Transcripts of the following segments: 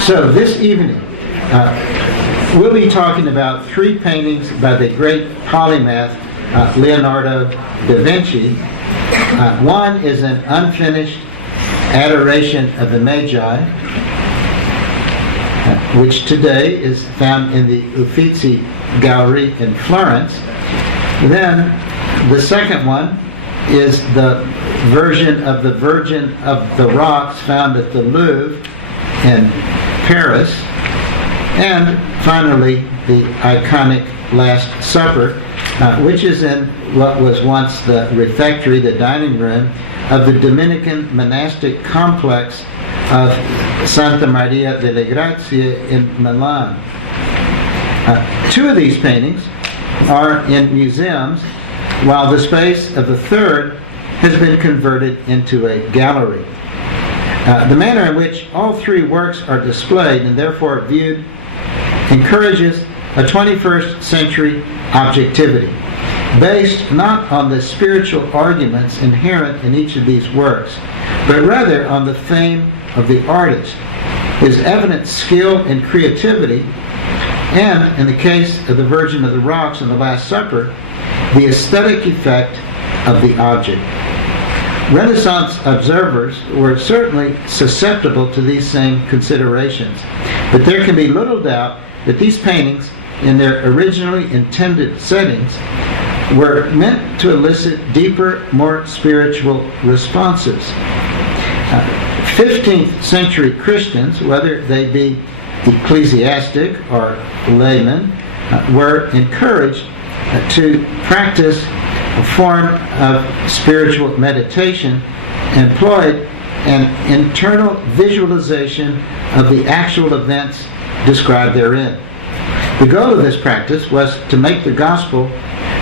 So this evening, we'll be talking about three paintings by the great polymath Leonardo da Vinci. One is an unfinished Adoration of the Magi, which today is found in the Uffizi Gallery in Florence. Then the second one is the version of the Virgin of the Rocks found at the Louvre in Paris. And finally, the iconic Last Supper, which is in what was once the refectory, the dining room, of the Dominican monastic complex of Santa Maria delle Grazie in Milan. Two of these paintings are in museums, while the space of the third has been converted into a gallery. The manner in which all three works are displayed and therefore viewed encourages a 21st century objectivity, based not on the spiritual arguments inherent in each of these works, but rather on the fame of the artist, his evident skill and creativity, and, in the case of the Virgin of the Rocks and the Last Supper, the aesthetic effect of the object. Renaissance observers were certainly susceptible to these same considerations, but there can be little doubt that these paintings, in their originally intended settings, were meant to elicit deeper, more spiritual responses. 15th century Christians, whether they be ecclesiastic or laymen, were encouraged to practice a form of spiritual meditation, employed an internal visualization of the actual events described therein. The goal of this practice was to make the gospel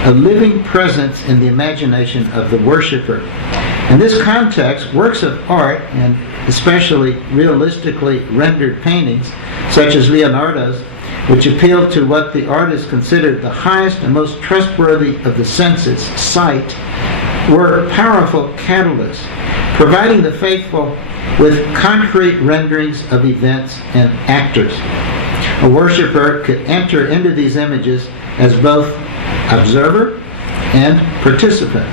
a living presence in the imagination of the worshiper. In this context, works of art, and especially realistically rendered paintings, such as Leonardo's, which appealed to what the artist considered the highest and most trustworthy of the senses, sight, were powerful catalysts, providing the faithful with concrete renderings of events and actors. A worshiper could enter into these images as both observer and participant,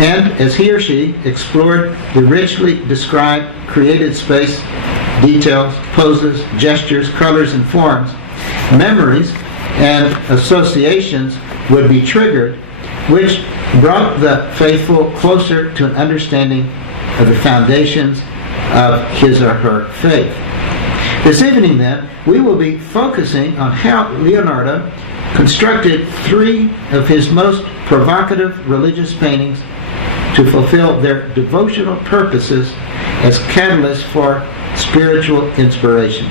and as he or she explored the richly described created space, details, poses, gestures, colors, and forms, memories and associations would be triggered, which brought the faithful closer to an understanding of the foundations of his or her faith. This evening, then, we will be focusing on how Leonardo constructed three of his most provocative religious paintings to fulfill their devotional purposes as catalysts for spiritual inspiration.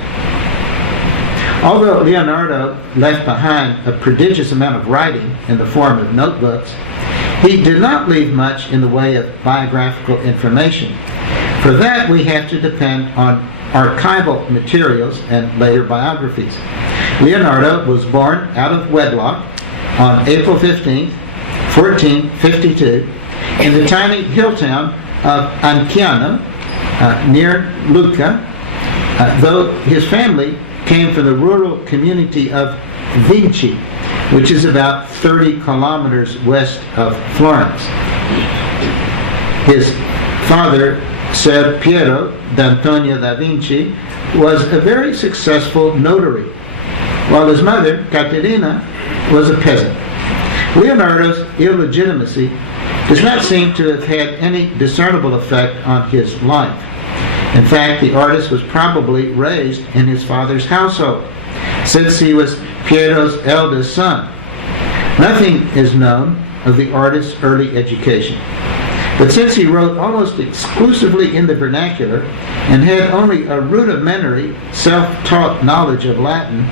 Although Leonardo left behind a prodigious amount of writing in the form of notebooks, he did not leave much in the way of biographical information. For that, we have to depend on archival materials and later biographies. Leonardo was born out of wedlock on April 15, 1452, in the tiny hill town of Anciano, near Lucca, though his family came from the rural community of Vinci, which is about 30 kilometers west of Florence. His father, Ser Piero d'Antonio da Vinci, was a very successful notary, while his mother, Caterina, was a peasant. Leonardo's illegitimacy does not seem to have had any discernible effect on his life. In fact, the artist was probably raised in his father's household, since he was Piero's eldest son. Nothing is known of the artist's early education. But since he wrote almost exclusively in the vernacular and had only a rudimentary, self-taught knowledge of Latin,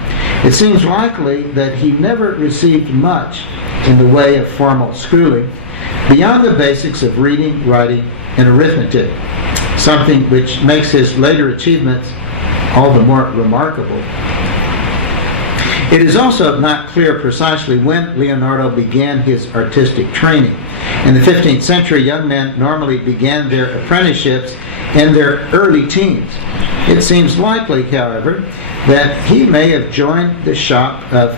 it seems likely that he never received much in the way of formal schooling beyond the basics of reading, writing, and arithmetic, something which makes his later achievements all the more remarkable. It is also not clear precisely when Leonardo began his artistic training. In the 15th century, young men normally began their apprenticeships in their early teens. It seems likely, however, that he may have joined the shop of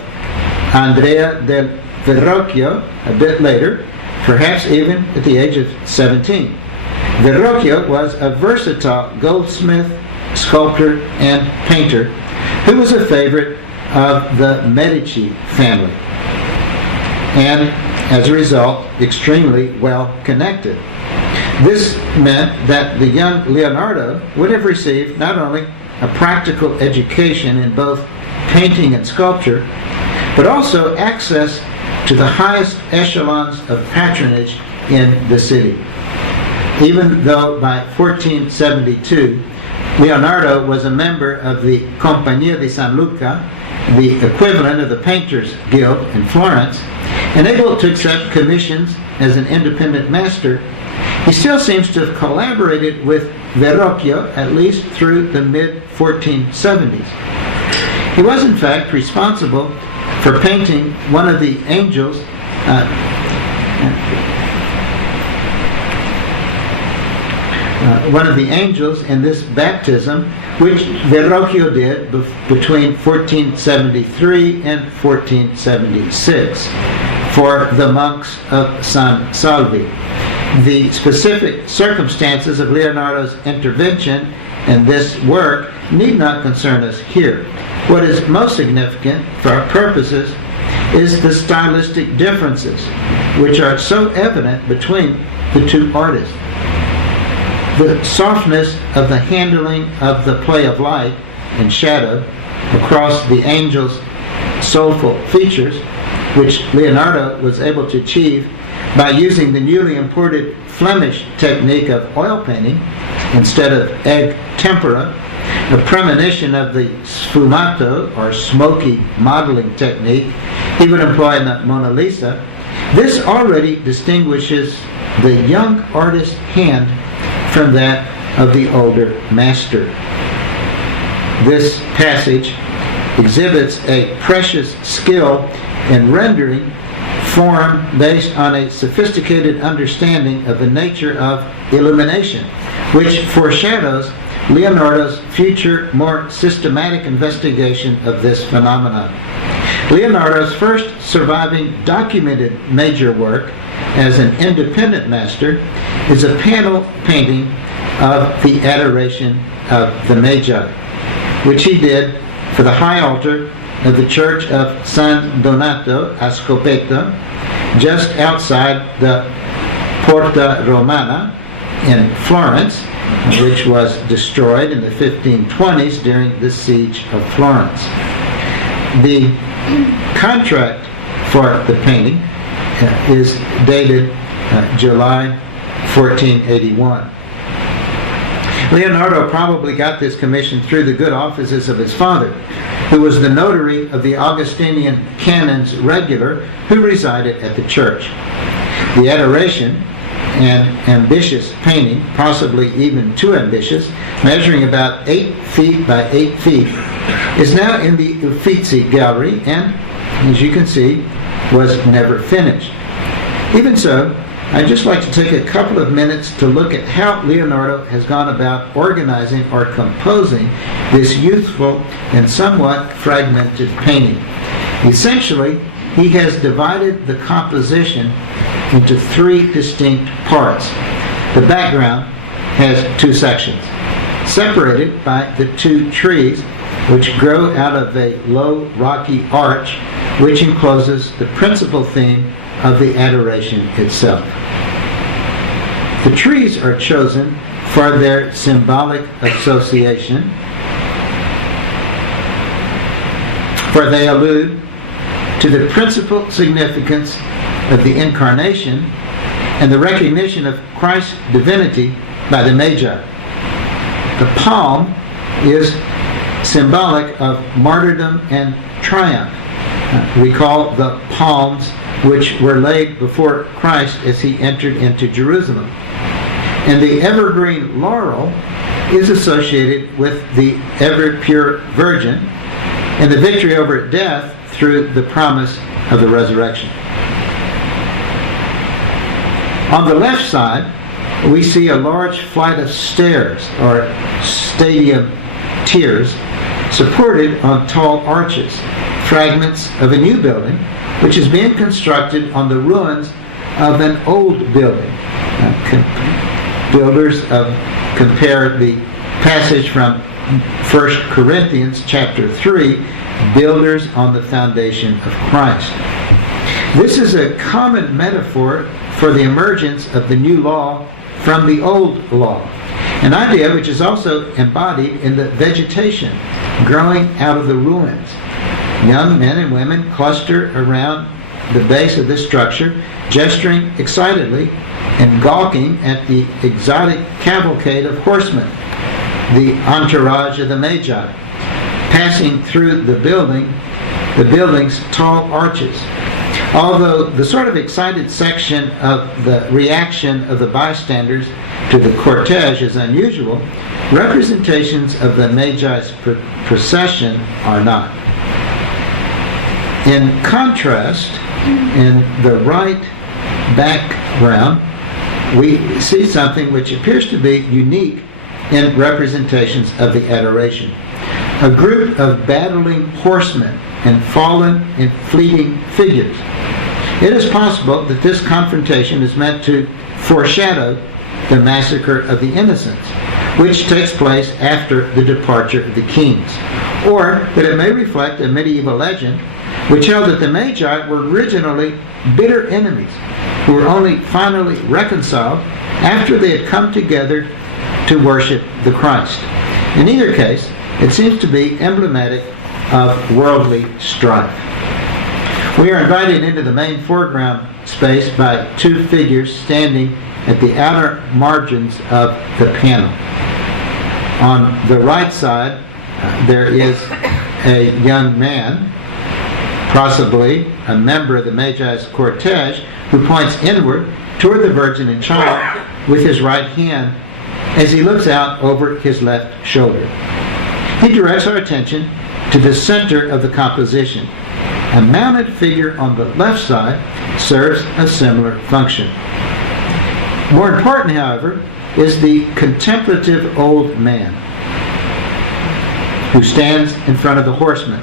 Andrea del Verrocchio a bit later, perhaps even at the age of 17. Verrocchio was a versatile goldsmith, sculptor, and painter who was a favorite of the Medici family, and as a result, extremely well connected. This meant that the young Leonardo would have received not only a practical education in both painting and sculpture, but also access to the highest echelons of patronage in the city. Even though by 1472 Leonardo was a member of the Compagnia di San Luca, the equivalent of the Painters Guild in Florence, and able to accept commissions as an independent master, he still seems to have collaborated with Verrocchio at least through the mid-1470s. He was in fact responsible for painting one of the angels in this baptism, which Verrocchio did between 1473 and 1476 for the monks of San Salvi. The specific circumstances of Leonardo's intervention in this work need not concern us here. What is most significant for our purposes is the stylistic differences, which are so evident between the two artists. The softness of the handling of the play of light and shadow across the angel's soulful features, which Leonardo was able to achieve by using the newly imported Flemish technique of oil painting instead of egg tempera, a premonition of the sfumato or smoky modeling technique he would employ in the Mona Lisa. This already distinguishes the young artist's hand from that of the older master. This passage exhibits a precious skill in rendering form based on a sophisticated understanding of the nature of illumination, which foreshadows Leonardo's future more systematic investigation of this phenomenon. Leonardo's first surviving documented major work as an independent master is a panel painting of the Adoration of the Magi, which he did for the high altar of the church of San Donato a Scopeto, just outside the Porta Romana in Florence, which was destroyed in the 1520s during the siege of Florence. The contract for the painting is dated July 1481. Leonardo probably got this commission through the good offices of his father, who was the notary of the Augustinian canons regular who resided at the church. The Adoration, an ambitious painting, possibly even too ambitious, measuring about 8 feet by 8 feet, is now in the Uffizi Gallery and, as you can see, was never finished. Even so, I'd just like to take a couple of minutes to look at how Leonardo has gone about organizing or composing this youthful and somewhat fragmented painting. Essentially, he has divided the composition into 3 distinct parts. The background has 2 sections, separated by the 2 trees which grow out of a low rocky arch which encloses the principal theme of the Adoration itself. The trees are chosen for their symbolic association, for they allude to the principal significance of the Incarnation and the recognition of Christ's divinity by the Magi. The palm is symbolic of martyrdom and triumph. Recall the palms which were laid before Christ as he entered into Jerusalem. And the evergreen laurel is associated with the ever-pure Virgin and the victory over death through the promise of the resurrection. On the left side, we see a large flight of stairs, or stadium tiers supported on tall arches, fragments of a new building which is being constructed on the ruins of an old building. Builders compare the passage from 1 Corinthians chapter 3, builders on the foundation of Christ. This is a common metaphor for the emergence of the new law from the old law, an idea which is also embodied in the vegetation growing out of the ruins. Young men and women cluster around the base of this structure, gesturing excitedly and gawking at the exotic cavalcade of horsemen, the entourage of the Magi, passing through the building's tall arches. Although the sort of excited section of the reaction of the bystanders to the cortege is unusual, representations of the Magi's procession are not. In contrast, in the right background, we see something which appears to be unique in representations of the adoration. A group of battling horsemen and fallen and fleeting figures. It is possible that this confrontation is meant to foreshadow the massacre of the innocents, which takes place after the departure of the kings, or that it may reflect a medieval legend which held that the Magi were originally bitter enemies who were only finally reconciled after they had come together to worship the Christ. In either case, it seems to be emblematic of worldly strife. We are invited into the main foreground space by two figures standing at the outer margins of the panel. On the right side, there is a young man, possibly a member of the Magi's cortege, who points inward toward the Virgin and Child with his right hand as he looks out over his left shoulder. He directs our attention to the center of the composition. A mounted figure on the left side serves a similar function. More important, however, is the contemplative old man who stands in front of the horseman.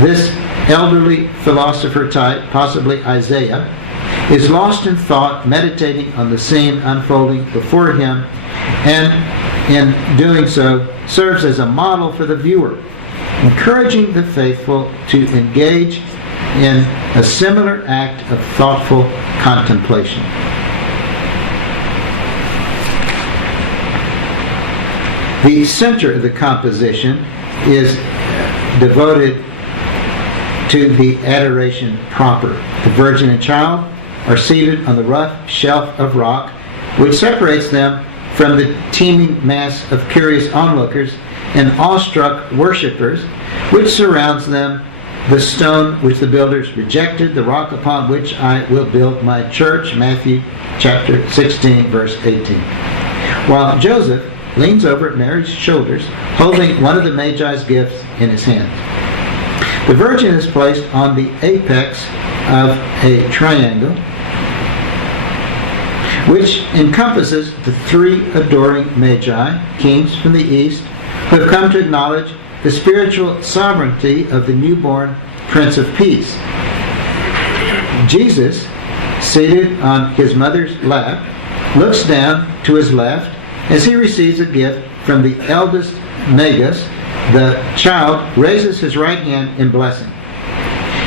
This elderly philosopher type, possibly Isaiah, is lost in thought, meditating on the scene unfolding before him, and in doing so serves as a model for the viewer, encouraging the faithful to engage in a similar act of thoughtful contemplation. The center of the composition is devoted to the adoration proper. The Virgin and Child are seated on the rough shelf of rock which separates them from the teeming mass of curious onlookers and awestruck worshippers which surrounds them, the stone which the builders rejected, the rock upon which I will build my church, Matthew chapter 16, verse 18. While Joseph leans over at Mary's shoulders, holding one of the Magi's gifts in his hand. The Virgin is placed on the apex of a triangle which encompasses the three adoring Magi, kings from the east, who have come to acknowledge the spiritual sovereignty of the newborn Prince of Peace. Jesus, seated on his mother's lap, looks down to his left as he receives a gift from the eldest Magus. The child raises his right hand in blessing.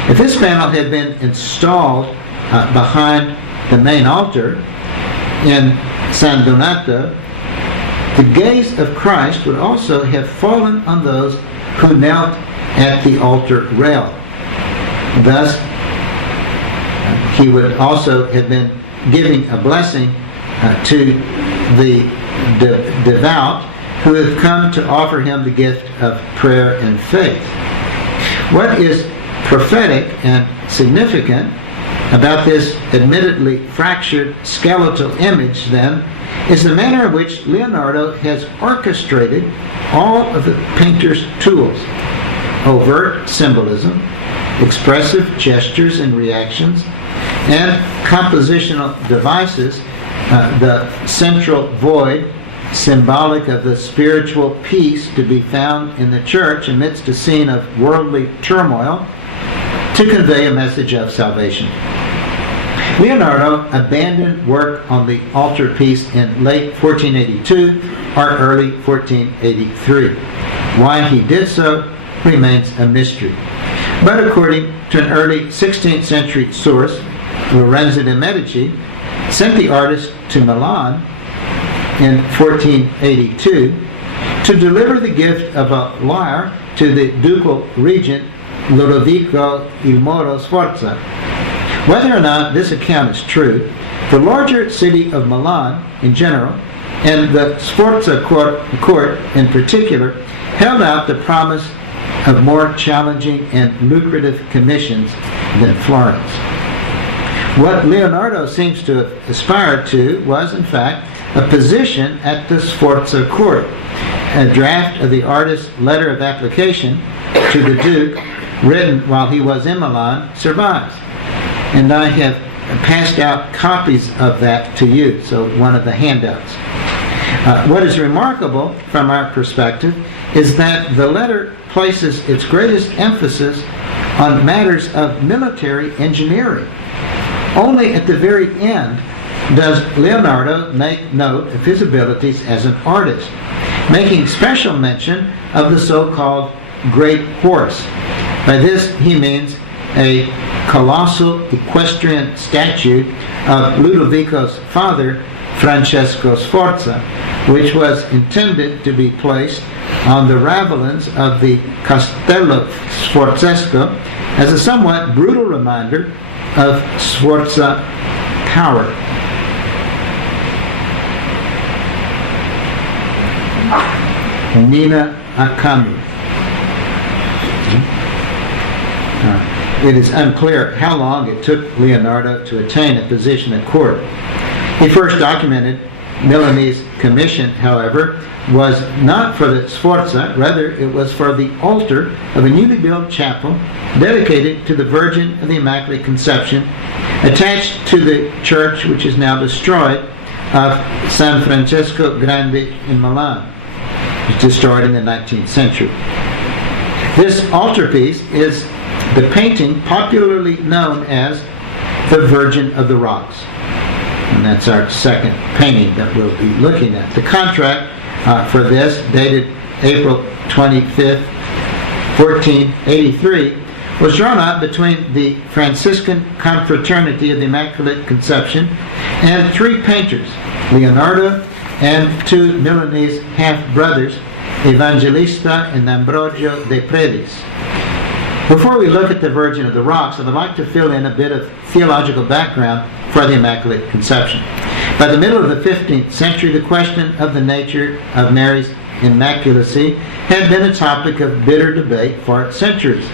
If this panel had been installed behind the main altar in San Donato, the gaze of Christ would also have fallen on those who knelt at the altar rail. Thus, he would also have been giving a blessing to the devout who have come to offer him the gift of prayer and faith. What is prophetic and significant about this admittedly fractured skeletal image, then, is the manner in which Leonardo has orchestrated all of the painter's tools: overt symbolism, expressive gestures and reactions, and compositional devices, the central void symbolic of the spiritual peace to be found in the church amidst a scene of worldly turmoil, to convey a message of salvation. Leonardo abandoned work on the altarpiece in late 1482 or early 1483. Why he did so remains a mystery. But according to an early 16th century source, Lorenzo de' Medici sent the artist to Milan in 1482 to deliver the gift of a lyre to the ducal regent Ludovico il Moro Sforza. Whether or not this account is true, the larger city of Milan in general, and the Sforza court in particular, held out the promise of more challenging and lucrative commissions than Florence. What Leonardo seems to have aspired to was, in fact, a position at the Sforza court. A draft of the artist's letter of application to the Duke, written while he was in Milan, survives. And I have passed out copies of that to you, so one of the handouts. What is remarkable from our perspective is that the letter places its greatest emphasis on matters of military engineering. Only at the very end does Leonardo make note of his abilities as an artist, making special mention of the so-called Great Horse. By this he means a colossal equestrian statue of Ludovico's father, Francesco Sforza, which was intended to be placed on the ravelins of the Castello Sforzesco as a somewhat brutal reminder of Sforza power. Nina Akamu. It is unclear how long it took Leonardo to attain a position at court. He first documented Milanese commission, however, was not for the Sforza, rather it was for the altar of a newly built chapel dedicated to the Virgin of the Immaculate Conception, attached to the church which is now destroyed of San Francesco Grande in Milan. It was destroyed in the 19th century. This altarpiece is the painting popularly known as the Virgin of the Rocks. And that's our second painting that we'll be looking at. The contract for this, dated April 25th, 1483, was drawn up between the Franciscan Confraternity of the Immaculate Conception and three painters, Leonardo and two Milanese half-brothers, Evangelista and Ambrogio de Predis. Before we look at the Virgin of the Rocks, I would like to fill in a bit of theological background for the Immaculate Conception. By the middle of the 15th century, the question of the nature of Mary's immaculacy had been a topic of bitter debate for centuries.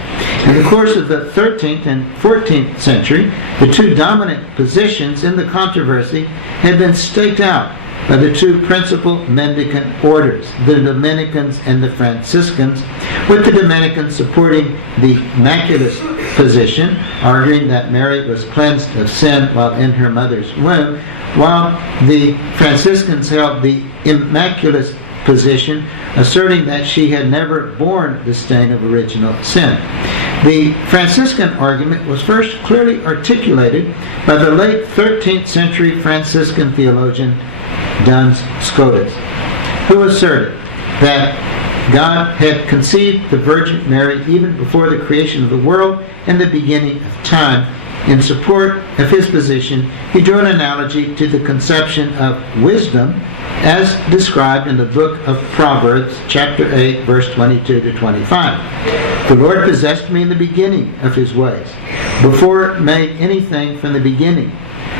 In the course of the 13th and 14th century, the two dominant positions in the controversy had been staked out by the two principal mendicant orders, the Dominicans and the Franciscans, with the Dominicans supporting the Immaculist position, arguing that Mary was cleansed of sin while in her mother's womb, while the Franciscans held the Immaculist position, asserting that she had never borne the stain of original sin. The Franciscan argument was first clearly articulated by the late 13th century Franciscan theologian Duns Scotus, who asserted that God had conceived the Virgin Mary even before the creation of the world and the beginning of time. In support of his position, he drew an analogy to the conception of wisdom as described in the book of Proverbs, chapter 8, verse 22 to 25. The Lord possessed me in the beginning of his ways, before it made anything from the beginning.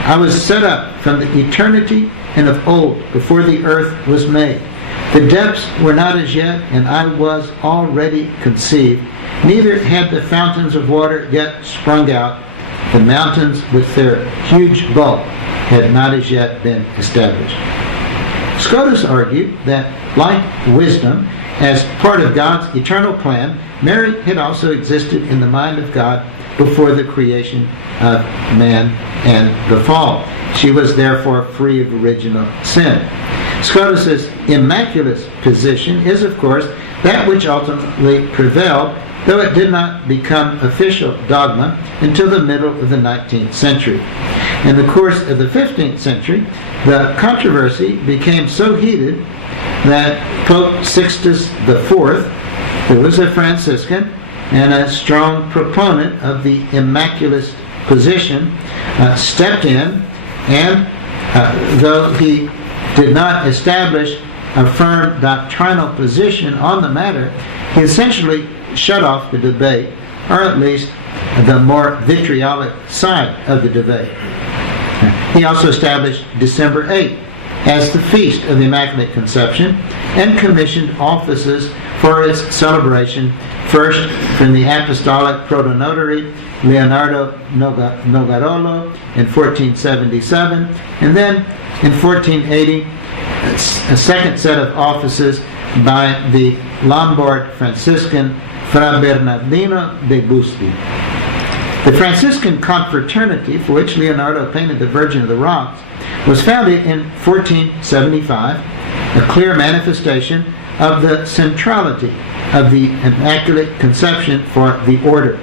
I was set up from the eternity and of old, before the earth was made. The depths were not as yet, and I was already conceived. Neither had the fountains of water yet sprung out. The mountains with their huge bulk had not as yet been established. Scotus argued that, like wisdom, as part of God's eternal plan, Mary had also existed in the mind of God before the creation of man and the fall. She was therefore free of original sin. Scotus's immaculate position is, of course, that which ultimately prevailed, though it did not become official dogma until the middle of the 19th century. In the course of the 15th century, the controversy became so heated that Pope Sixtus IV, who was a Franciscan and a strong proponent of the immaculate position, stepped in, and though he did not establish a firm doctrinal position on the matter, he essentially shut off the debate, or at least the more vitriolic side of the debate. He also established December 8th as the Feast of the Immaculate Conception and commissioned offices for its celebration, first from the Apostolic Protonotary Leonardo Nogarolo in 1477, and then in 1480 a second set of offices by the Lombard Franciscan Fra Bernardino de Busti. The Franciscan confraternity, for which Leonardo painted the Virgin of the Rocks, was founded in 1475, a clear manifestation of the centrality of the Immaculate Conception for the order.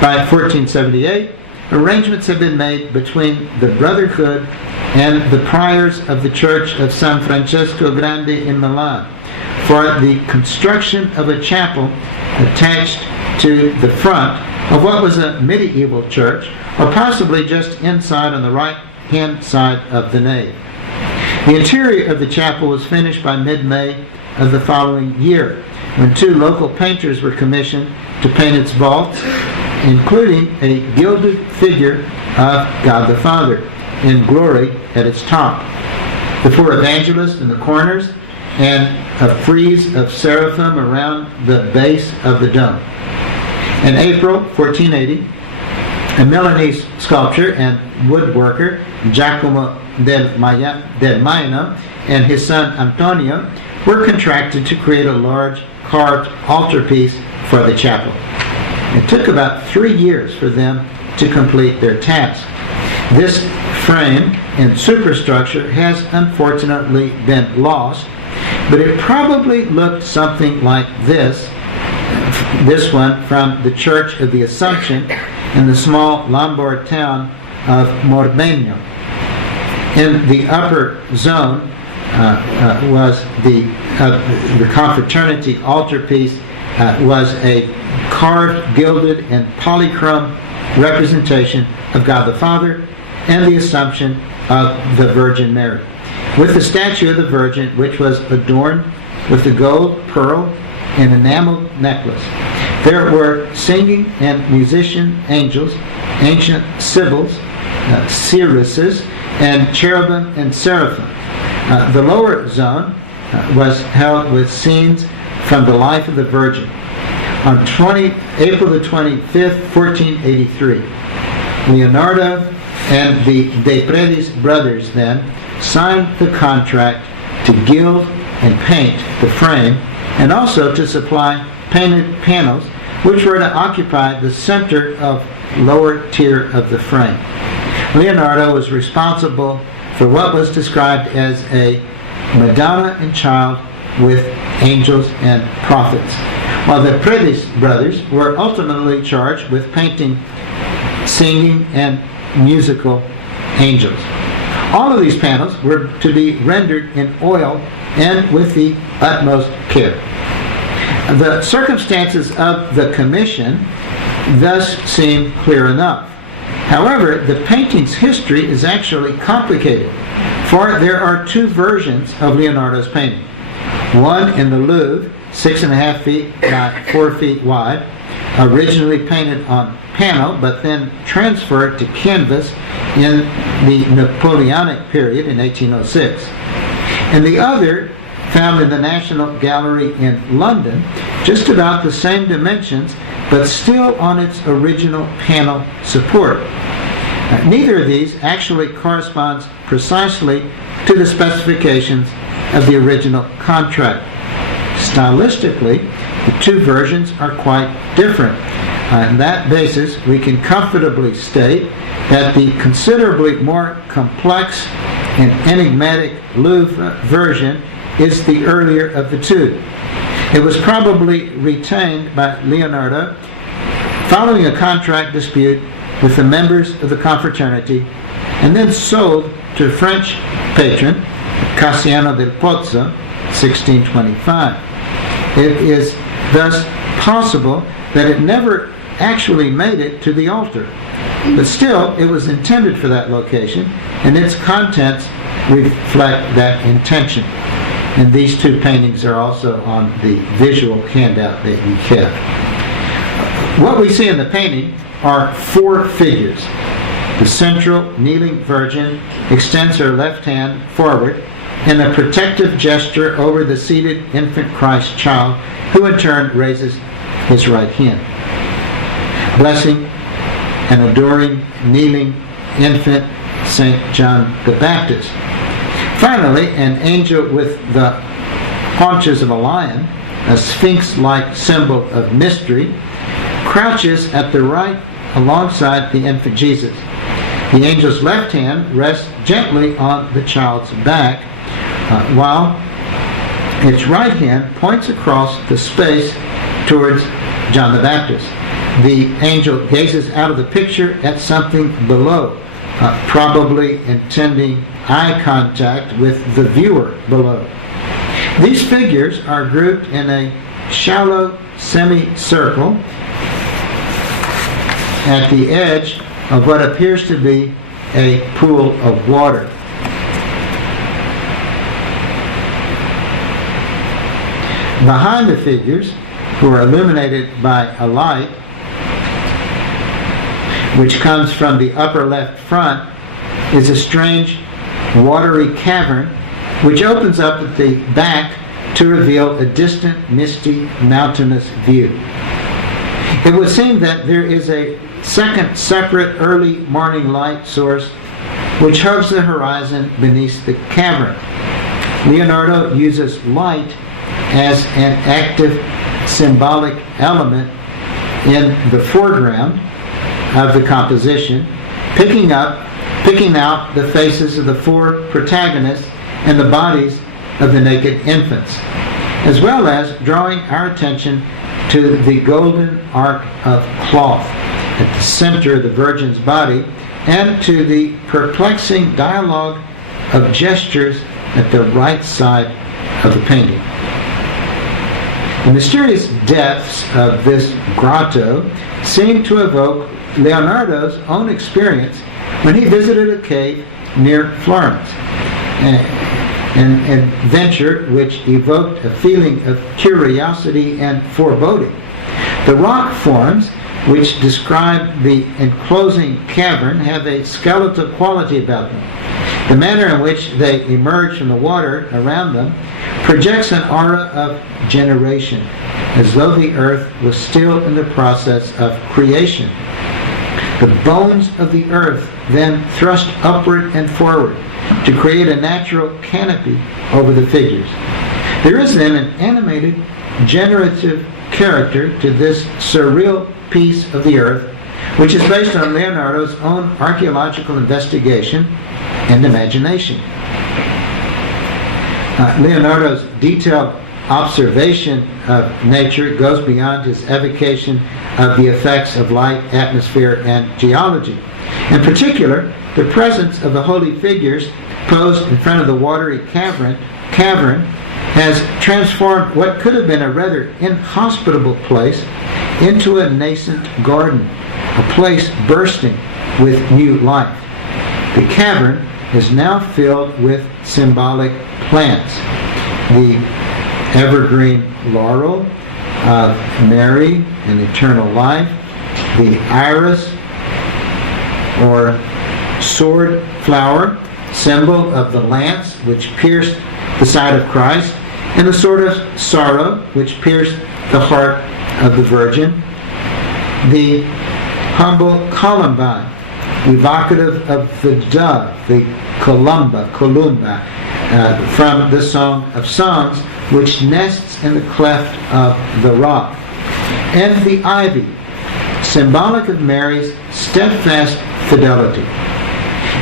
By 1478, arrangements had been made between the Brotherhood and the priors of the Church of San Francesco Grande in Milan for the construction of a chapel attached to the front of what was a medieval church, or possibly just inside on the right-hand side of the nave. The interior of the chapel was finished by mid-May of the following year, when two local painters were commissioned to paint its vaults, including a gilded figure of God the Father in glory at its top, the four evangelists in the corners, and a frieze of seraphim around the base of the dome. In April 1480, a Milanese sculptor and woodworker, Giacomo del Maino, and his son Antonio were contracted to create a large carved altarpiece for the chapel. It took about 3 years for them to complete their task. This frame and superstructure has unfortunately been lost, but it probably looked something like this one from the Church of the Assumption in the small Lombard town of Morbegno. In the upper zone was the confraternity altarpiece was a carved, gilded, and polychrome representation of God the Father and the Assumption of the Virgin Mary, with the statue of the Virgin, which was adorned with the gold, pearl, and enameled necklace. There were singing and musician angels, ancient sibyls, seeresses, and cherubim and seraphim. The lower zone was held with scenes from the life of the Virgin. On April the 25th, 1483, Leonardo and the De Predis brothers then signed the contract to gild and paint the frame, and also to supply painted panels which were to occupy the center of lower tier of the frame. Leonardo was responsible for what was described as a Madonna and Child with angels and prophets, while the Predis brothers were ultimately charged with painting singing and musical angels. All of these panels were to be rendered in oil and with the utmost care. The circumstances of the commission thus seem clear enough. However, the painting's history is actually complicated, for there are two versions of Leonardo's painting. One in the Louvre, 6.5 feet by 4 feet wide, originally painted on panel, but then transferred to canvas in the Napoleonic period in 1806. And the other, found in the National Gallery in London, just about the same dimensions, but still on its original panel support. Neither of these actually corresponds precisely to the specifications of the original contract. Stylistically, the two versions are quite different. On that basis, we can comfortably state that the considerably more complex An enigmatic Louvre version is the earlier of the two. It was probably retained by Leonardo following a contract dispute with the members of the confraternity, and then sold to a French patron, Cassiano del Pozzo, 1625. It is thus possible that it never actually made it to the altar, but still it was intended for that location, and its contents reflect that intention. And these two paintings are also on the visual handout that you have. What we see in the painting are four figures. The central kneeling Virgin extends her left hand forward in a protective gesture over the seated infant Christ child, who in turn raises his right hand, blessing an adoring, kneeling infant, St. John the Baptist. Finally, an angel with the haunches of a lion, a sphinx-like symbol of mystery, crouches at the right alongside the infant Jesus. The angel's left hand rests gently on the child's back, while its right hand points across the space towards John the Baptist. The angel gazes out of the picture at something below, probably intending eye contact with the viewer below. These figures are grouped in a shallow semicircle at the edge of what appears to be a pool of water. Behind the figures, who are illuminated by a light which comes from the upper left front, is a strange watery cavern which opens up at the back to reveal a distant, misty, mountainous view. It would seem that there is a second separate early morning light source which hugs the horizon beneath the cavern. Leonardo uses light as an active symbolic element in the foreground of the composition, picking out the faces of the four protagonists and the bodies of the naked infants, as well as drawing our attention to the golden arc of cloth at the center of the Virgin's body, and to the perplexing dialogue of gestures at the right side of the painting. The mysterious depths of this grotto seem to evoke Leonardo's own experience when he visited a cave near Florence, an adventure which evoked a feeling of curiosity and foreboding. The rock forms which describe the enclosing cavern have a skeletal quality about them. The manner in which they emerge from the water around them projects an aura of generation, as though the earth was still in the process of creation. The bones of the earth then thrust upward and forward to create a natural canopy over the figures. There is then an animated, generative character to this surreal piece of the earth, which is based on Leonardo's own archaeological investigation and imagination. Leonardo's detailed observation of nature goes beyond his evocation of the effects of light, atmosphere, and geology. In particular, the presence of the holy figures posed in front of the watery cavern has transformed what could have been a rather inhospitable place into a nascent garden, a place bursting with new life. The cavern is now filled with symbolic plants. The evergreen laurel of Mary and eternal life, the iris or sword flower, symbol of the lance which pierced the side of Christ, and the sword of sorrow which pierced the heart of the Virgin, the humble columbine, evocative of the dove, the columba, from the Song of Songs, which nests in the cleft of the rock, and the ivy, symbolic of Mary's steadfast fidelity.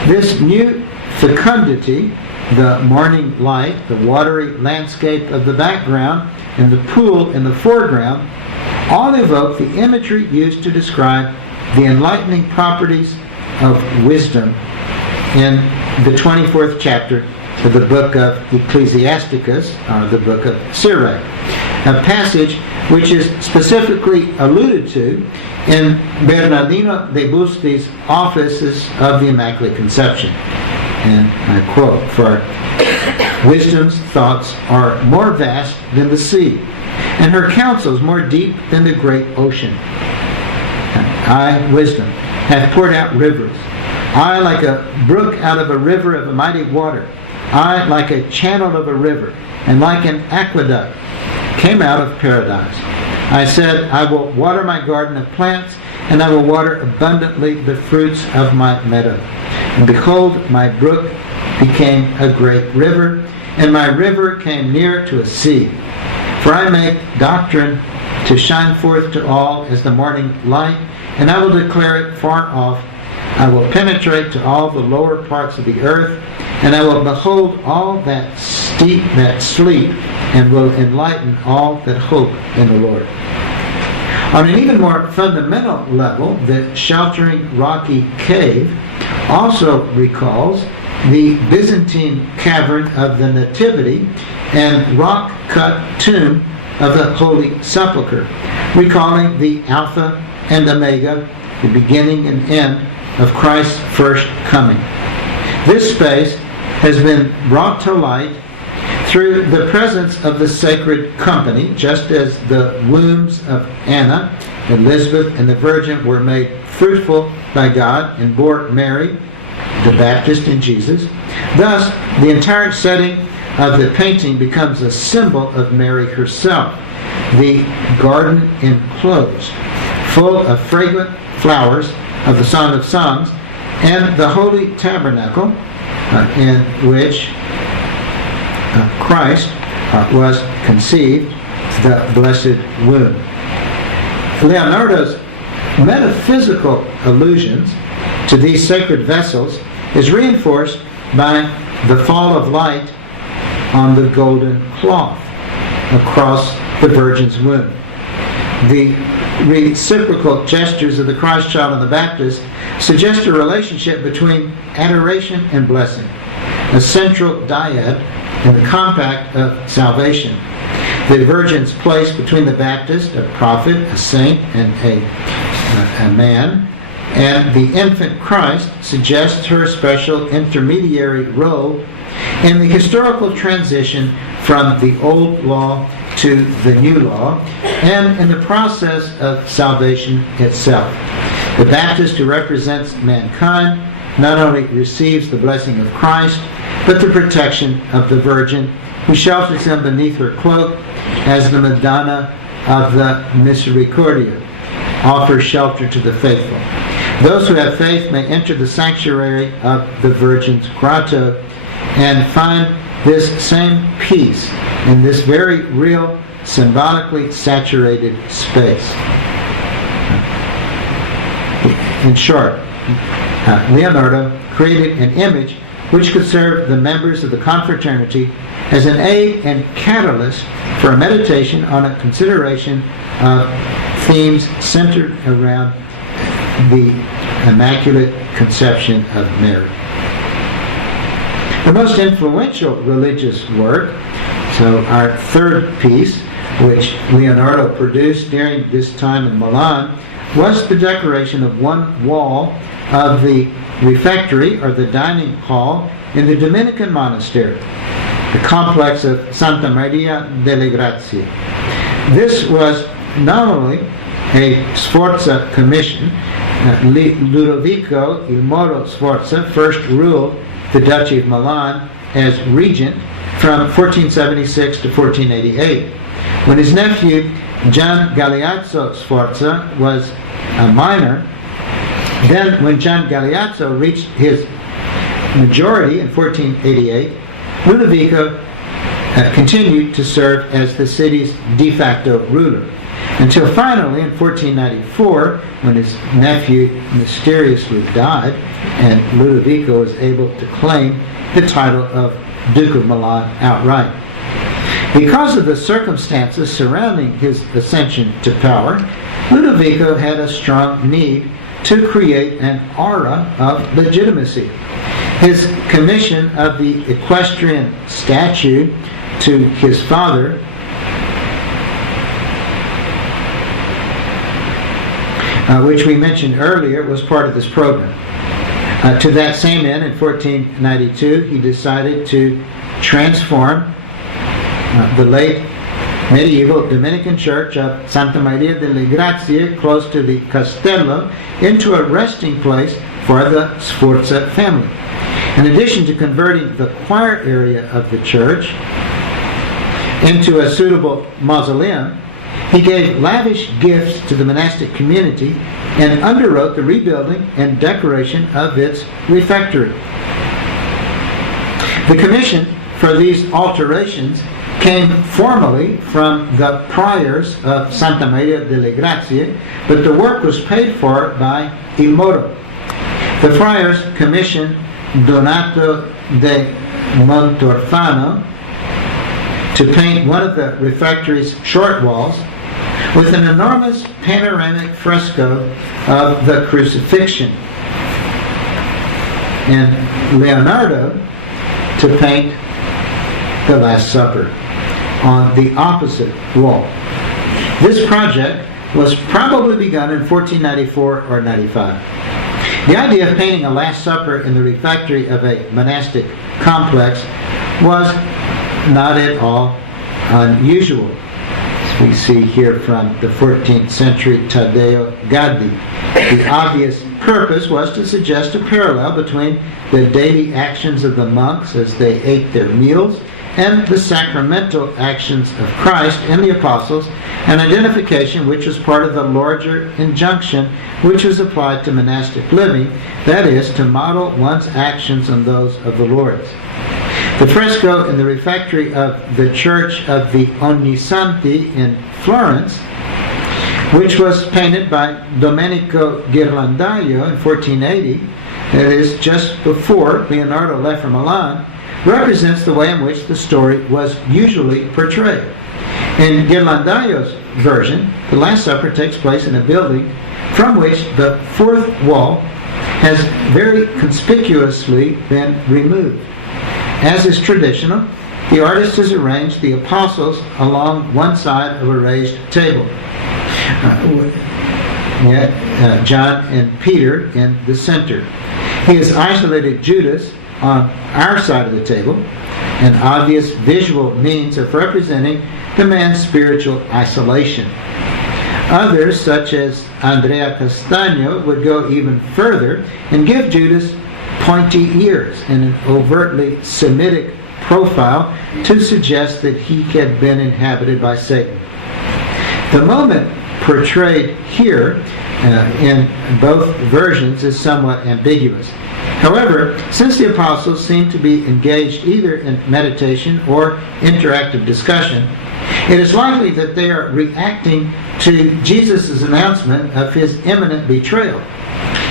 This new fecundity, the morning light, the watery landscape of the background, and the pool in the foreground, all evoke the imagery used to describe the enlightening properties of wisdom in the 24th chapter of the book of Ecclesiasticus, or the book of Sirach, a passage which is specifically alluded to in Bernardino de Busti's Offices of the Immaculate Conception. And I quote, "For wisdom's thoughts are more vast than the sea, and her counsels more deep than the great ocean. I, wisdom, have poured out rivers. I, like a brook out of a river of a mighty water. I, like a channel of a river, and like an aqueduct, came out of paradise. I said, I will water my garden of plants, and I will water abundantly the fruits of my meadow. And behold, my brook became a great river, and my river came near to a sea. For I make doctrine to shine forth to all as the morning light, and I will declare it far off. I will penetrate to all the lower parts of the earth, and I will behold all that sleep, and will enlighten all that hope in the Lord." On an even more fundamental level, the sheltering rocky cave also recalls the Byzantine cavern of the Nativity and rock-cut tomb of the Holy Sepulchre, recalling the Alpha and Omega, the beginning and end of Christ's first coming. This space has been brought to light through the presence of the sacred company, just as the wombs of Anna, Elizabeth, and the Virgin were made fruitful by God and bore Mary, the Baptist, and Jesus. Thus, the entire setting of the painting becomes a symbol of Mary herself, the garden enclosed, full of fragrant flowers of the Song of Songs, and the holy tabernacle in which Christ was conceived, the blessed womb. Leonardo's metaphysical allusions to these sacred vessels is reinforced by the fall of light on the golden cloth across the Virgin's womb. The reciprocal gestures of the Christ child and the Baptist suggest a relationship between adoration and blessing, a central dyad in the compact of salvation. The Virgin's place between the Baptist, a prophet, a saint, and a man, and the infant Christ suggests her special intermediary role in the historical transition from the old law to the new law, and in the process of salvation itself. The Baptist, who represents mankind, not only receives the blessing of Christ, but the protection of the Virgin, who shelters him beneath her cloak as the Madonna of the Misericordia, offers shelter to the faithful. Those who have faith may enter the sanctuary of the Virgin's grotto and find this same peace in this very real, symbolically saturated space. In short, Leonardo created an image which could serve the members of the confraternity as an aid and catalyst for a meditation on a consideration of themes centered around the Immaculate Conception of Mary. The most influential religious work, so our third piece, which Leonardo produced during this time in Milan, was the decoration of one wall of the refectory, or the dining hall, in the Dominican monastery, the complex of Santa Maria delle Grazie. This was not only a Sforza commission. Ludovico il Moro Sforza first ruled the Duchy of Milan as regent from 1476 to 1488. When his nephew Gian Galeazzo Sforza was a minor, then when Gian Galeazzo reached his majority in 1488, Ludovico continued to serve as the city's de facto ruler. until finally in 1494, when his nephew mysteriously died and Ludovico was able to claim the title of Duke of Milan outright. Because of the circumstances surrounding his ascension to power, Ludovico had a strong need to create an aura of legitimacy. His commission of the equestrian statue to his father which we mentioned earlier, was part of this program. To that same end, in 1492, he decided to transform the late medieval Dominican church of Santa Maria delle Grazie, close to the Castello, into a resting place for the Sforza family. In addition to converting the choir area of the church into a suitable mausoleum, he gave lavish gifts to the monastic community and underwrote the rebuilding and decoration of its refectory. The commission for these alterations came formally from the priors of Santa Maria delle Grazie, but the work was paid for by Il Moro. The friars commissioned Donato de Montorfano to paint one of the refectory's short walls with an enormous panoramic fresco of the Crucifixion, and Leonardo to paint the Last Supper on the opposite wall. This project was probably begun in 1494 or 95. The idea of painting a Last Supper in the refectory of a monastic complex was not at all unusual. As we see here from the 14th century Taddeo Gaddi. The obvious purpose was to suggest a parallel between the daily actions of the monks as they ate their meals and the sacramental actions of Christ and the apostles, an identification which was part of the larger injunction which was applied to monastic living, that is, to model one's actions on those of the Lord's. The fresco in the refectory of the Church of the Ognissanti in Florence, which was painted by Domenico Ghirlandaio in 1480, that is, just before Leonardo left for Milan, represents the way in which the story was usually portrayed. In Ghirlandaio's version, the Last Supper takes place in a building from which the fourth wall has very conspicuously been removed. As is traditional, the artist has arranged the apostles along one side of a raised table. John and Peter in the center. He has isolated Judas on our side of the table, an obvious visual means of representing the man's spiritual isolation. Others, such as Andrea Castagno, would go even further and give Judas pointy ears and an overtly Semitic profile to suggest that he had been inhabited by Satan. The moment portrayed here in both versions is somewhat ambiguous. However, since the apostles seem to be engaged either in meditation or interactive discussion, it is likely that they are reacting to Jesus' announcement of his imminent betrayal.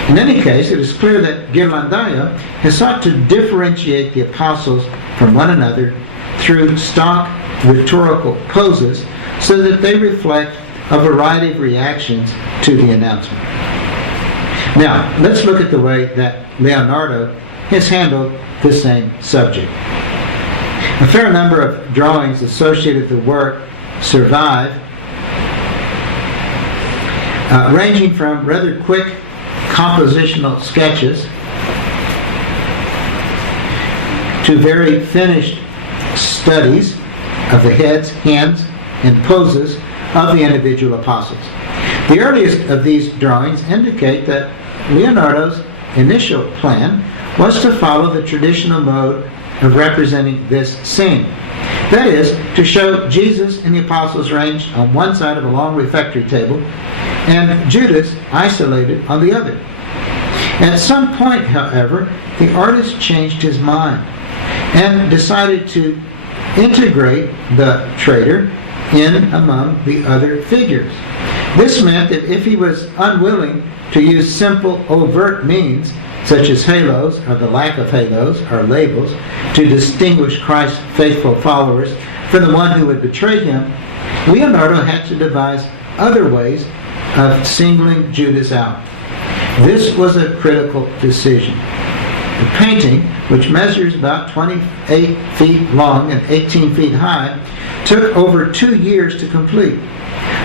In any case, it is clear that Ghirlandaio has sought to differentiate the apostles from one another through stock rhetorical poses so that they reflect a variety of reactions to the announcement. Now, let's look at the way that Leonardo has handled the same subject. A fair number of drawings associated with the work survive, ranging from rather quick compositional sketches to very finished studies of the heads, hands, and poses of the individual apostles. The earliest of these drawings indicate that Leonardo's initial plan was to follow the traditional mode of representing this scene. That is, to show Jesus and the apostles ranged on one side of a long refectory table and Judas isolated on the other. At some point, however, the artist changed his mind and decided to integrate the traitor in among the other figures. This meant that if he was unwilling to use simple, overt means, such as halos, or the lack of halos, or labels, to distinguish Christ's faithful followers from the one who would betray him, Leonardo had to devise other ways of singling Judas out. This was a critical decision. The painting, which measures about 28 feet long and 18 feet high, took over 2 years to complete.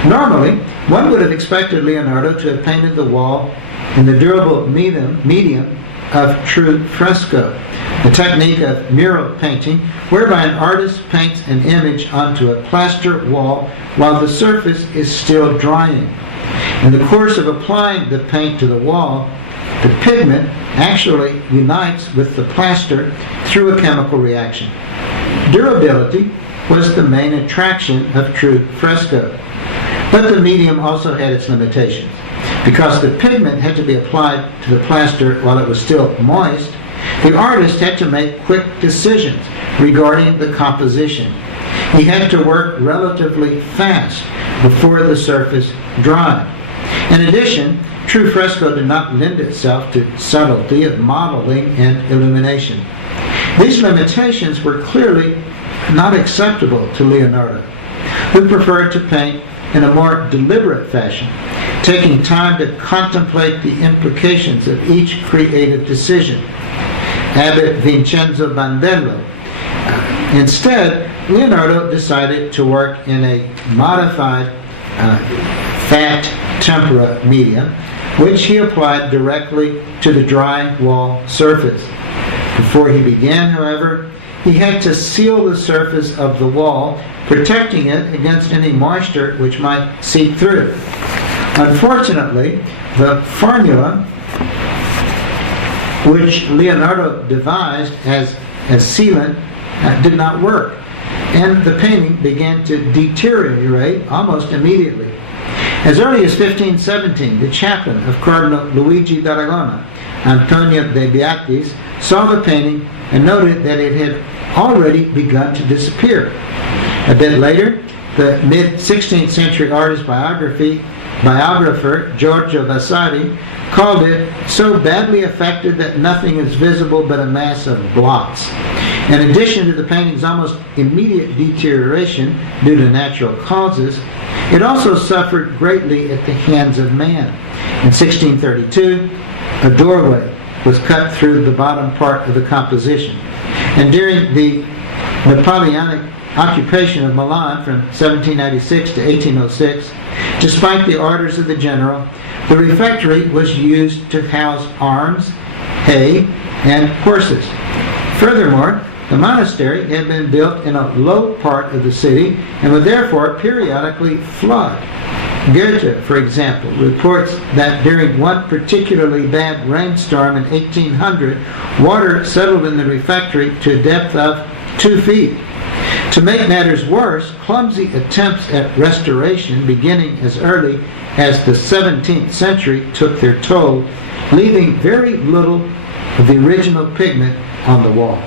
Normally, one would have expected Leonardo to have painted the wall in the durable medium of true fresco, the technique of mural painting, whereby an artist paints an image onto a plaster wall while the surface is still drying. In the course of applying the paint to the wall, the pigment actually unites with the plaster through a chemical reaction. Durability was the main attraction of true fresco. But the medium also had its limitations. Because the pigment had to be applied to the plaster while it was still moist, the artist had to make quick decisions regarding the composition. He had to work relatively fast before the surface dried. In addition, true fresco did not lend itself to subtlety of modeling and illumination. These limitations were clearly not acceptable to Leonardo, who preferred to paint in a more deliberate fashion, taking time to contemplate the implications of each creative decision. Abbot Vincenzo Bandello. Instead, Leonardo decided to work in a modified fat tempera medium, which he applied directly to the dry wall surface. Before he began, however, he had to seal the surface of the wall, protecting it against any moisture which might seep through. Unfortunately, the formula which Leonardo devised as sealant did not work, and the painting began to deteriorate almost immediately. As early as 1517, the chaplain of Cardinal Luigi d'Aragona, Antonio de Beatis, saw the painting and noted that it had already begun to disappear. A bit later, the mid-16th century artist biographer Giorgio Vasari called it so badly affected that nothing is visible but a mass of blots. In addition to the painting's almost immediate deterioration due to natural causes, it also suffered greatly at the hands of man. In 1632, a doorway was cut through the bottom part of the composition. And during the Napoleonic occupation of Milan from 1796 to 1806, despite the orders of the general, the refectory was used to house arms, hay, and horses. Furthermore, the monastery had been built in a low part of the city and would therefore periodically flood. Goethe, for example, reports that during one particularly bad rainstorm in 1800, water settled in the refectory to a depth of 2 feet. To make matters worse, clumsy attempts at restoration beginning as early as the 17th century took their toll, leaving very little of the original pigment on the wall.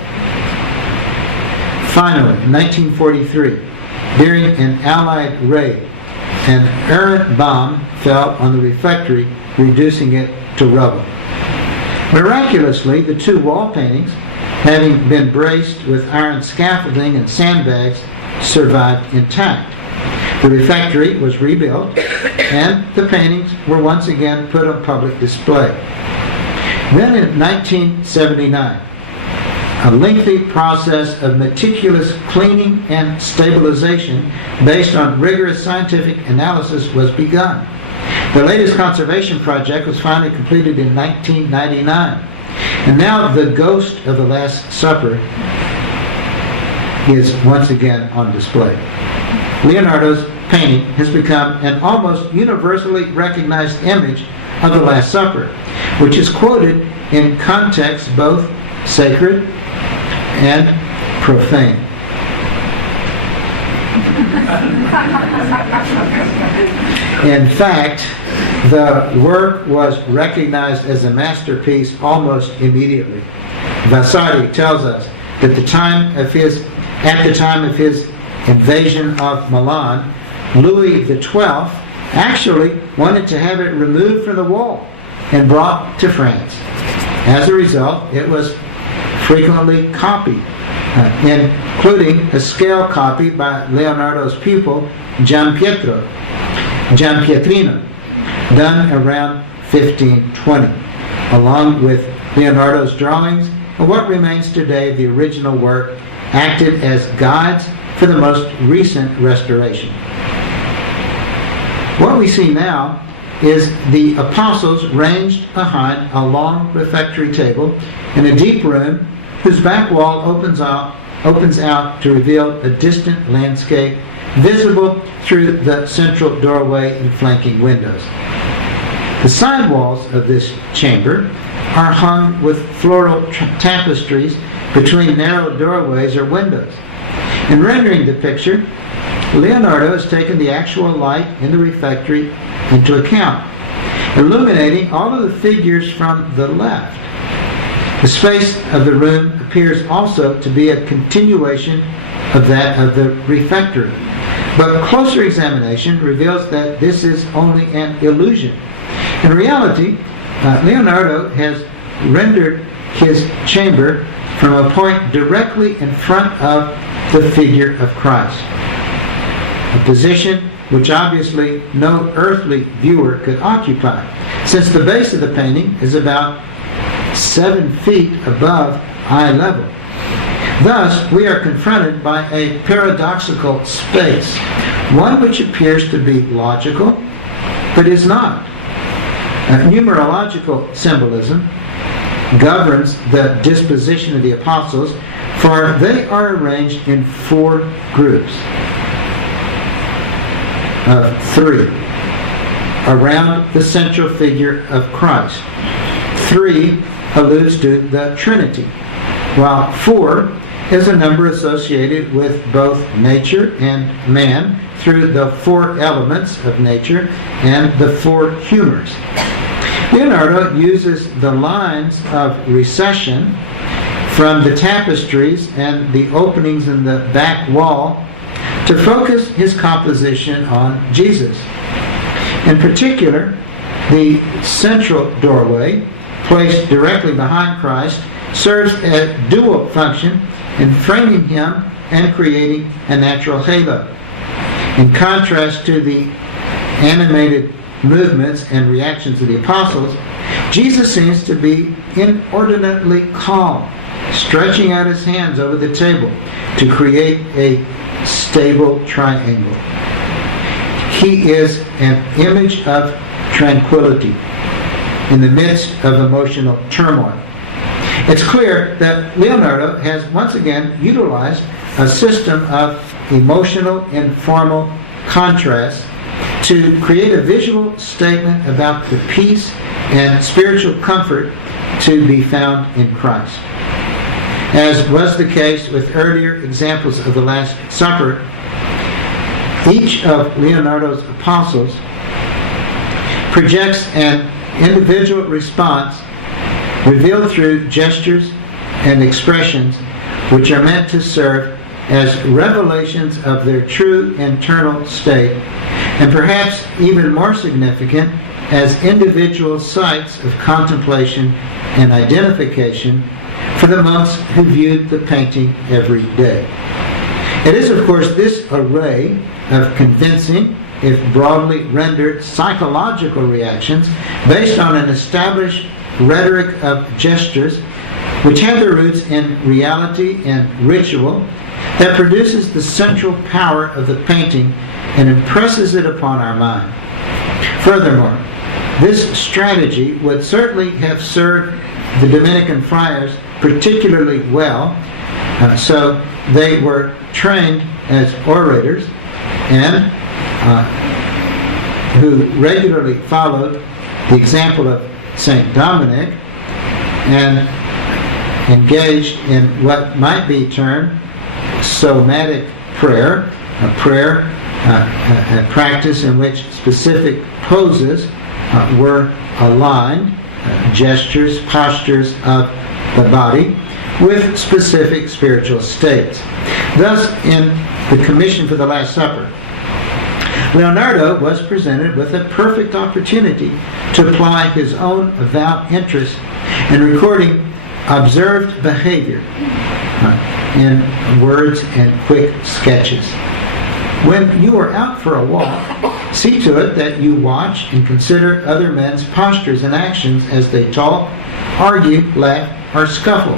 Finally, in 1943, during an Allied raid, an errant bomb fell on the refectory, reducing it to rubble. Miraculously, the 2 wall paintings, having been braced with iron scaffolding and sandbags, survived intact. The refectory was rebuilt, and the paintings were once again put on public display. Then in 1979, a lengthy process of meticulous cleaning and stabilization based on rigorous scientific analysis was begun. The latest conservation project was finally completed in 1999. And now the ghost of the Last Supper is once again on display. Leonardo's painting has become an almost universally recognized image of the Last Supper, which is quoted in contexts both sacred and profane. In fact, the work was recognized as a masterpiece almost immediately. Vasari tells us that at the time of his invasion of Milan, Louis XII actually wanted to have it removed from the wall and brought to France. As a result, it was frequently copied, including a scale copy by Leonardo's pupil Gianpietrino, done around 1520, along with Leonardo's drawings, and what remains today the original work acted as guides for the most recent restoration. What we see now is the apostles ranged behind a long refectory table in a deep room whose back wall opens out to reveal a distant landscape visible through the central doorway and flanking windows. The side walls of this chamber are hung with floral tapestries between narrow doorways or windows. In rendering the picture, Leonardo has taken the actual light in the refectory into account, illuminating all of the figures from the left. The space of the room appears also to be a continuation of that of the refectory, but closer examination reveals that this is only an illusion. In reality, Leonardo has rendered his chamber from a point directly in front of the figure of Christ, a position which obviously no earthly viewer could occupy, since the base of the painting is about 7 feet above eye level. Thus, we are confronted by a paradoxical space, one which appears to be logical, but is not. Numerological symbolism governs the disposition of the apostles, for they are arranged in 4 groups of 3 around the central figure of Christ. 3 alludes to the Trinity, while 4 is a number associated with both nature and man through the 4 elements of nature and the 4 humors. Leonardo uses the lines of recession from the tapestries and the openings in the back wall to focus his composition on Jesus. In particular, the central doorway, placed directly behind Christ, serves a dual function in framing him and creating a natural halo. In contrast to the animated movements and reactions of the apostles, Jesus seems to be inordinately calm, stretching out his hands over the table to create a stable triangle. He is an image of tranquility in the midst of emotional turmoil. It's clear that Leonardo has once again utilized a system of emotional and formal contrast to create a visual statement about the peace and spiritual comfort to be found in Christ. As was the case with earlier examples of the Last Supper, each of Leonardo's apostles projects an individual response revealed through gestures and expressions which are meant to serve as revelations of their true internal state, and perhaps even more significant, as individual sites of contemplation and identification for the monks who viewed the painting every day. It is, of course, this array of convincing, if broadly rendered, psychological reactions based on an established rhetoric of gestures which have their roots in reality and ritual that produces the central power of the painting and impresses it upon our mind. Furthermore, this strategy would certainly have served the Dominican friars particularly well, so they were trained as orators and who regularly followed the example of St. Dominic and engaged in what might be termed somatic prayer, a practice in which specific poses were aligned, gestures, postures of the body, with specific spiritual states. Thus, in the commission for the Last Supper. Leonardo was presented with a perfect opportunity to apply his own avowed interest in recording observed behavior in words and quick sketches. When you are out for a walk, see to it that you watch and consider other men's postures and actions as they talk, argue, laugh, or scuffle,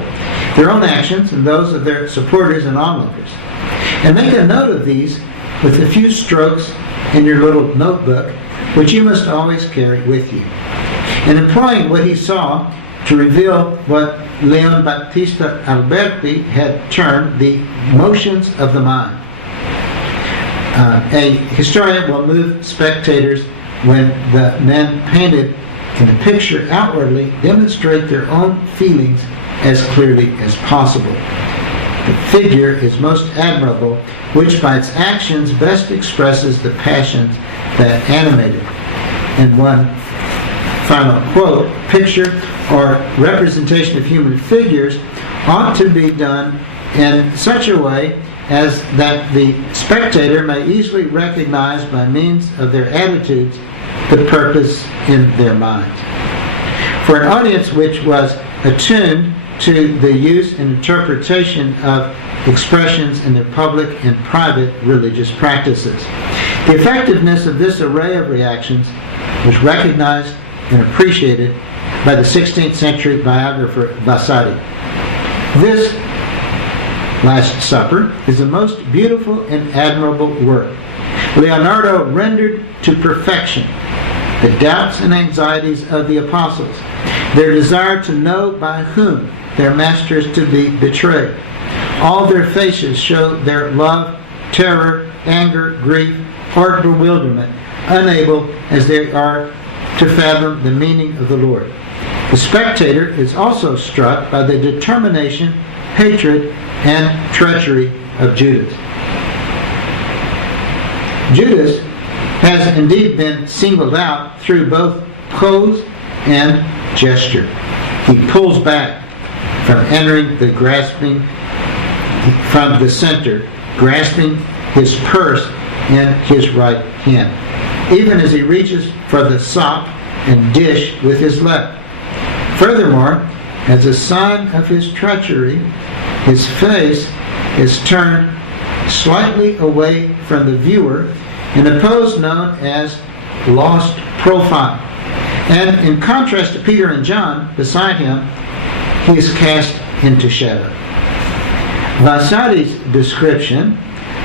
their own actions and those of their supporters and onlookers. And make a note of these with a few strokes in your little notebook, which you must always carry with you. In employing what he saw to reveal what Leon Battista Alberti had termed the motions of the mind. A historian will move spectators when the men painted in the picture outwardly demonstrate their own feelings as clearly as possible. The figure is most admirable, which by its actions best expresses the passions that animate it. In one final quote, picture or representation of human figures ought to be done in such a way as that the spectator may easily recognize by means of their attitudes the purpose in their minds. For an audience which was attuned to the use and interpretation of expressions in their public and private religious practices, the effectiveness of this array of reactions was recognized and appreciated by the 16th century biographer Vasari. This Last Supper is a most beautiful and admirable work. Leonardo rendered to perfection the doubts and anxieties of the apostles, their desire to know by whom their master is to be betrayed. All their faces show their love, terror, anger, grief, or bewilderment, unable as they are to fathom the meaning of the Lord. The spectator is also struck by the determination, hatred, and treachery of Judas. Judas has indeed been singled out through both pose and gesture. He pulls back from entering the grasping from the center, grasping his purse in his right hand, even as he reaches for the sop and dish with his left. Furthermore, as a sign of his treachery, his face is turned slightly away from the viewer in a pose known as lost profile. And in contrast to Peter and John beside him, he is cast into shadow. Vasari's description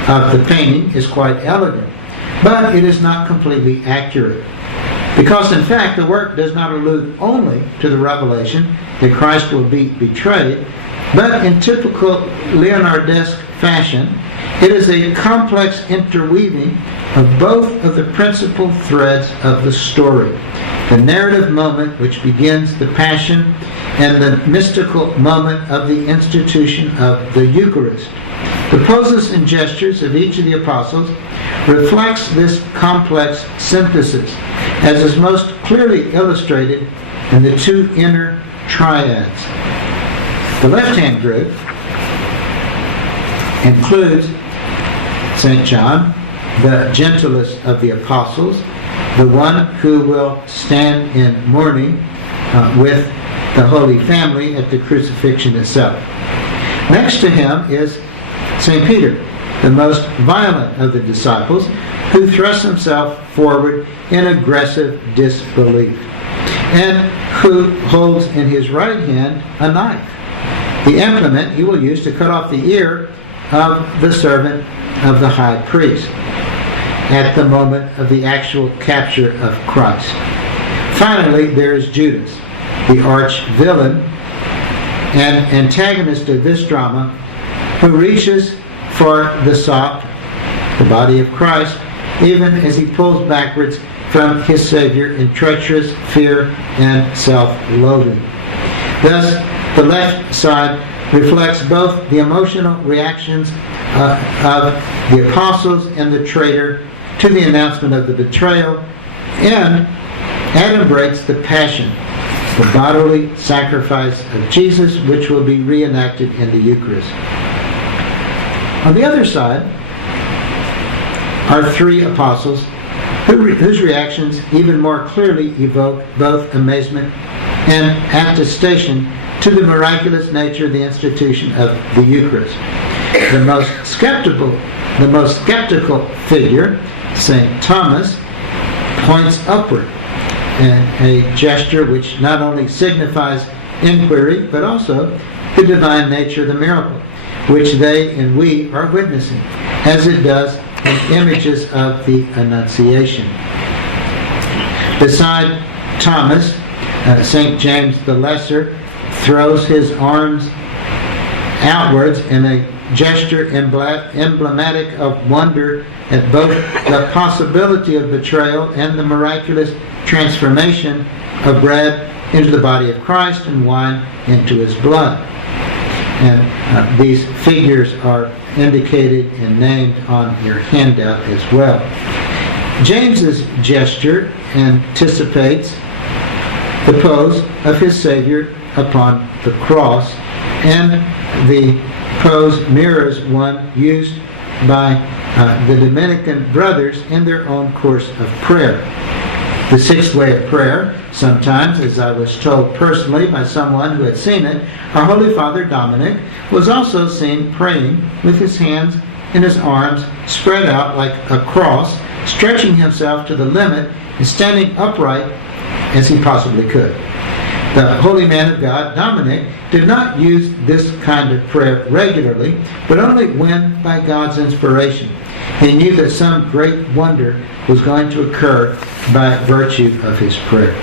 of the painting is quite elegant, but it is not completely accurate. Because in fact the work does not allude only to the revelation that Christ will be betrayed, but in typical Leonardesque fashion, it is a complex interweaving of both of the principal threads of the story. The narrative moment which begins the Passion and the mystical moment of the institution of the Eucharist. The poses and gestures of each of the apostles reflects this complex synthesis, as is most clearly illustrated in the two inner triads. The left-hand group includes St. John, the gentlest of the apostles, the one who will stand in mourning with the Holy Family at the crucifixion itself. Next to him is St. Peter, the most violent of the disciples, who thrusts himself forward in aggressive disbelief, and who holds in his right hand a knife, the implement he will use to cut off the ear of the servant of the high priest at the moment of the actual capture of Christ. Finally, there is Judas, the arch villain and antagonist of this drama, who reaches for the sop, the body of Christ, even as he pulls backwards from his Savior in treacherous fear and self-loathing. Thus, the left side reflects both the emotional reactions of the apostles and the traitor to the announcement of the betrayal, and adumbrates the Passion, the bodily sacrifice of Jesus, which will be reenacted in the Eucharist. On the other side, are three apostles whose reactions even more clearly evoke both amazement and attestation to the miraculous nature of the institution of the Eucharist. The most skeptical figure, St. Thomas, points upward in a gesture which not only signifies inquiry, but also the divine nature of the miracle, which they and we are witnessing, as it does in images of the Annunciation. Beside Thomas, St. James the Lesser throws his arms outwards in a gesture emblematic of wonder at both the possibility of betrayal and the miraculous transformation of bread into the body of Christ and wine into his blood. And these figures are indicated and named on your handout as well. James's gesture anticipates the pose of his Savior upon the cross, and the pose mirrors one used by the Dominican brothers in their own course of prayer. The sixth way of prayer, sometimes, as I was told personally by someone who had seen it, our Holy Father Dominic was also seen praying with his hands and his arms spread out like a cross, stretching himself to the limit and standing upright as he possibly could. The holy man of God, Dominic, did not use this kind of prayer regularly, but only when by God's inspiration. He knew that some great wonder was going to occur by virtue of his prayer.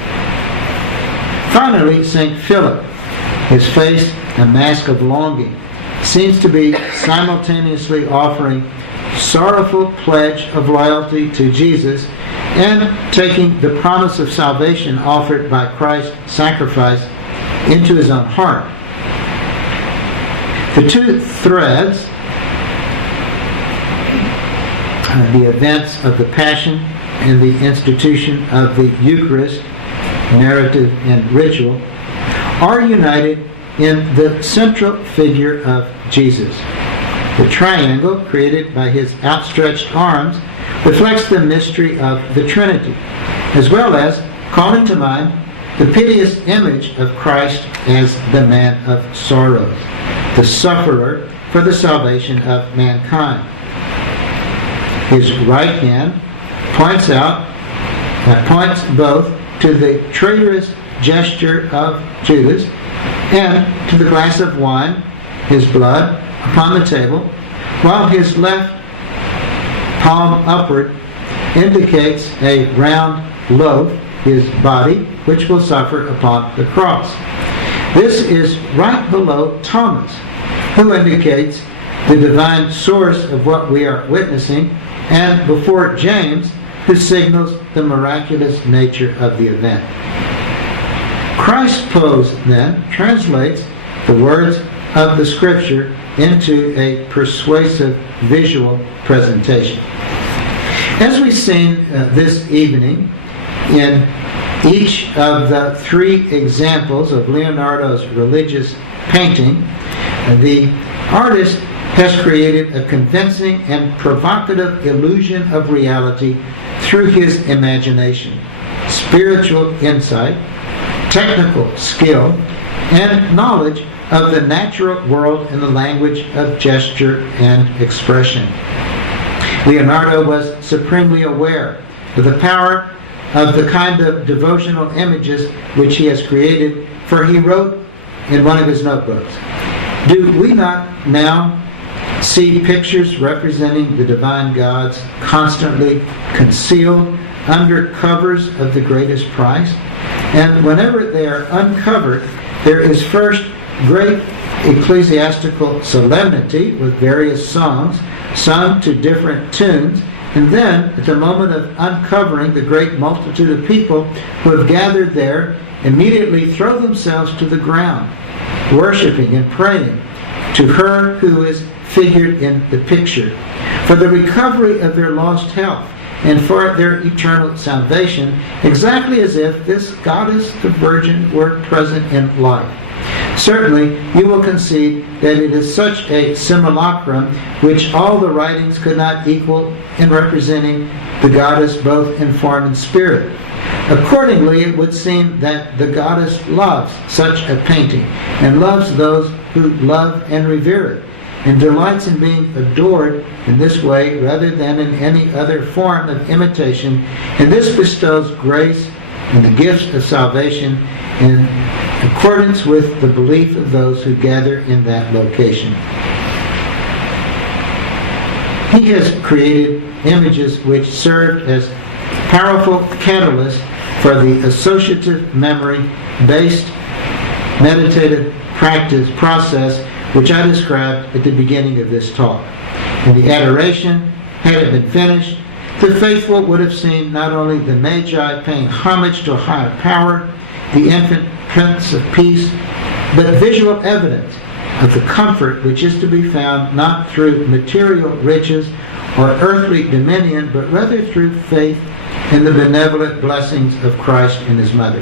Finally, St. Philip, his face a mask of longing, seems to be simultaneously offering sorrowful pledge of loyalty to Jesus and taking the promise of salvation offered by Christ's sacrifice into his own heart. The two threads, the events of the Passion and the institution of the Eucharist, narrative and ritual, are united in the central figure of Jesus. The triangle created by his outstretched arms reflects the mystery of the Trinity, as well as calling to mind the piteous image of Christ as the man of sorrows, the sufferer for the salvation of mankind. His right hand points both to the traitorous gesture of Judas and to the glass of wine, his blood, upon the table, while his left palm upward indicates a round loaf, his body, which will suffer upon the cross. This is right below Thomas, who indicates the divine source of what we are witnessing, and before James, who signals the miraculous nature of the event. Christ's pose, then, translates the words of the Scripture into a persuasive visual presentation. As we've seen this evening, in each of the three examples of Leonardo's religious painting, the artist has created a convincing and provocative illusion of reality through his imagination, spiritual insight, technical skill, and knowledge of the natural world in the language of gesture and expression. Leonardo was supremely aware of the power of the kind of devotional images which he has created, for he wrote in one of his notebooks, "Do we not now see pictures representing the divine gods constantly concealed under covers of the greatest price? And whenever they are uncovered, there is first great ecclesiastical solemnity with various songs sung to different tunes, and then at the moment of uncovering, the great multitude of people who have gathered there immediately throw themselves to the ground, worshiping and praying to her who is figured in the picture, for the recovery of their lost health and for their eternal salvation, exactly as if this goddess, the Virgin, were present in life. Certainly, you will concede that it is such a simulacrum which all the writings could not equal in representing the goddess both in form and spirit. Accordingly, it would seem that the goddess loves such a painting, and loves those who love and revere it, and delights in being adored in this way rather than in any other form of imitation, and this bestows grace and the gifts of salvation in accordance with the belief of those who gather in that location. He has created images which served as powerful catalysts for the associative memory-based meditative practice process which I described at the beginning of this talk. In the adoration, had it been finished, the faithful would have seen not only the Magi paying homage to a higher power, the infant Prince of Peace, but visual evidence of the comfort which is to be found not through material riches or earthly dominion, but rather through faith in the benevolent blessings of Christ and His Mother.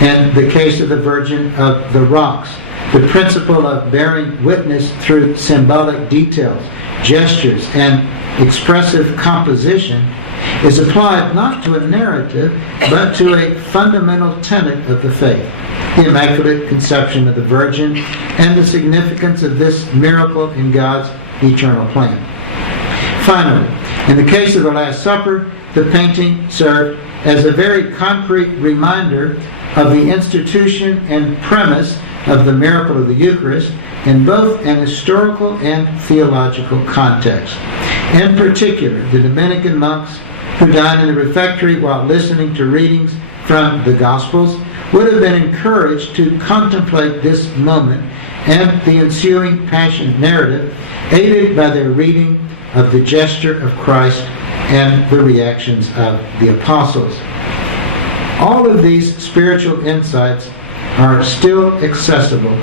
In the case of the Virgin of the Rocks, the principle of bearing witness through symbolic details, gestures, and expressive composition is applied not to a narrative, but to a fundamental tenet of the faith, the Immaculate Conception of the Virgin, and the significance of this miracle in God's eternal plan. Finally, in the case of the Last Supper, the painting served as a very concrete reminder of the institution and premise of the miracle of the Eucharist in both an historical and theological context. In particular, the Dominican monks who dined in the refectory while listening to readings from the Gospels would have been encouraged to contemplate this moment and the ensuing Passion narrative, aided by their reading of the gesture of Christ and the reactions of the apostles. All of these spiritual insights are still accessible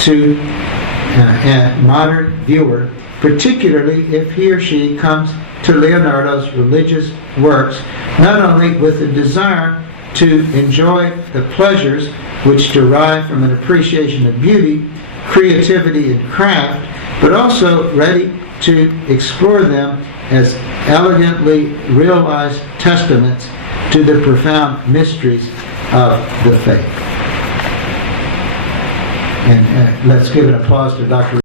to a modern viewer, particularly if he or she comes to Leonardo's religious works not only with a desire to enjoy the pleasures which derive from an appreciation of beauty, creativity, and craft, but also ready to explore them as elegantly realized testaments to the profound mysteries of the faith. And let's give an applause to Dr.